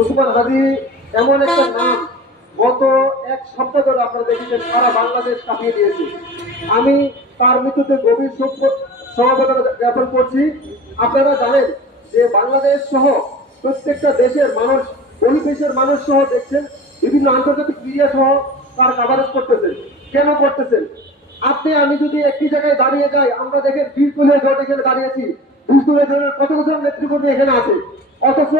উসমান হাদি এমন একটা নাম গত এক সপ্তাহ ধরে আপনারা দেখেছেন সারা বাংলাদেশ কাঁপিয়ে দিয়েছে। আমি তার মৃত্যুতে গভীর শোক সমবেদনা জ্ঞাপন করছি। আপনারা জানেন যে বাংলাদেশ সহ প্রত্যেকটা দেশের মানুষ, পরিবেশের মানুষ সহ দেখছেন বিভিন্ন আন্তর্জাতিক মিডিয়া সহ তার কাভারেজ করতেছেন। কেন করতেছেন? আপনি আমি যদি একটি জায়গায় দাঁড়িয়ে যাই, আমরা দেখেন বীরপুলের জোট এখানে দাঁড়িয়েছি, বীরপুলের জোটের কতজন নেতৃবৃন্দ এখানে আছে, অথচ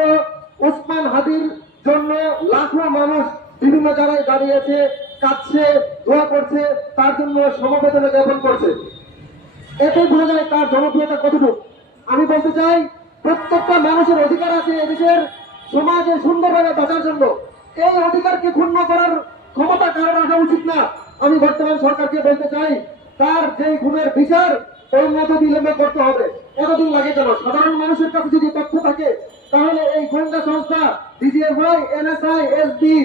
ওসমান হাদির জন্য লাখো মানুষ বিভিন্ন জায়গায় দাঁড়িয়েছে, কাঁদছে, দোয়া করছে, তার জন্য সমবেদনা জ্ঞাপন করছে। এতে বোঝা যায় তার জনপ্রিয়তা কতটুকু। আমি বলতে চাই, প্রত্যেকটা মানুষের অধিকার আছে এদেশের সমাজে সুন্দরভাবে বাঁচার জন্য। এই অধিকারকে ক্ষুণ্ণ করার ক্ষমতা কারো রাখা উচিত না। আমি বর্তমান সরকারকে বলতে চাই, তার যে খুনের বিচার অন্যত বিলম্বে করতে হবে। এতদিন লাগে কেন? সাধারণ মানুষের কাছে যদি তথ্য থাকে, তাহলে এই গোয়েন্দা সংস্থা ডিজিএফআই, এনএসআই, এসবি,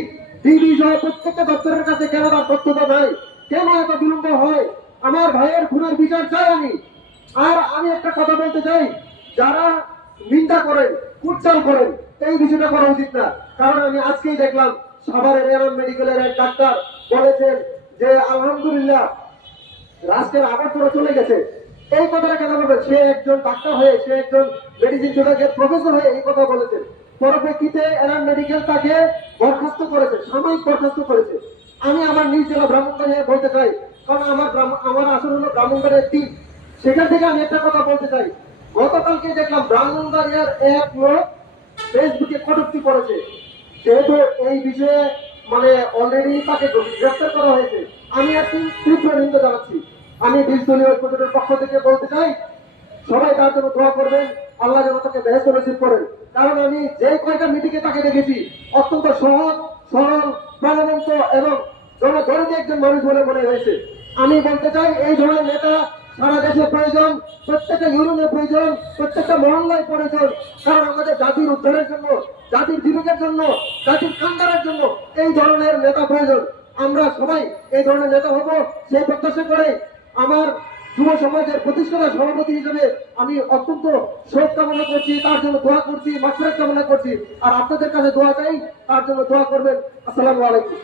ডিবি সহ প্রত্যেকটা দপ্তরের কাছে কেন তার তথ্যটা নাই? কেন এত বিলম্ব হয়? আমার ভাইয়ের খুনের বিচার চাই আমি। আর আমি একটা কথা বলতে চাই, যারা নিন্দা করেন, কুটচাল করেন, এই বিষয়টা করা উচিত না। কারণ আমি আজকেই দেখলাম সাভারের এরম মেডিকেলের এক ডাক্তার বলেছেন যে আলহামদুলিল্লাহ রাষ্ট্রের আবর্তনা চলে গেছে। এই কথাটা কেন বলবেন? সে একজন ডাক্তার হয়ে, সে একজন মেডিসিন বিভাগের প্রফেসর হয়ে এই কথা বলেছেন। পরবর্তীতে এনাম মেডিকেল তাকে বরখাস্ত করেছে, সাময়িক বরখাস্ত করেছে। আমি আমার নিজ জেলা ব্রাহ্মণবাড়িয়া বলতে চাই, কারণ আমার আসল হলো ব্রাহ্মণবাড়িয়ার টিম। সেখান থেকে আমি একটা কথা বলতে চাই, গতকালকে দেখলাম ব্রাহ্মণবাড়িয়ার এক লোক ফেসবুকে কটূক্তি করেছে। যেহেতু এই বিষয়ে মানে অলরেডি তাকে গ্রেফতার করা হয়েছে, আমি একটি তীব্র নিন্দা জানাচ্ছি। আমি 20 দলীয় ঐক্যজোটের পক্ষ থেকে বলতে চাই, সবাই তার জন্য দোয়া করবেন, আল্লাহ যেন তাকে বেহেশত নসিব করেন। কারণ আমি যে কয়টা মিটিংয়ে তাকে দেখেছি, অত্যন্ত সহজ সরল, প্রাণবন্ত এবং জনদরদী একজন মানুষ বলে মনে হয়েছে। আমি বলতে চাই, এই ধরনের নেতা সারা দেশে প্রয়োজন, প্রত্যেকটা ইউনিয়নের প্রয়োজন, প্রত্যেকটা মহল্লায় প্রয়োজন। কারণ আমাদের জাতির উদ্ধারের জন্য, জাতির বিবেকের জন্য, জাতির কান্দারের জন্য এই ধরনের নেতা প্রয়োজন। আমরা সবাই এই ধরনের নেতা হব, সেই প্রত্যাশা করে আমার যুব সমাজের প্রতিষ্ঠাতা সভাপতি হিসেবে আমি অত্যন্ত শোক কামনা করছি, তার জন্য দোয়া করছি, মাগফিরাত কামনা করছি। আর আপনাদের কাছে দোয়া চাই, তার জন্য দোয়া করবেন। আসসালামু আলাইকুম।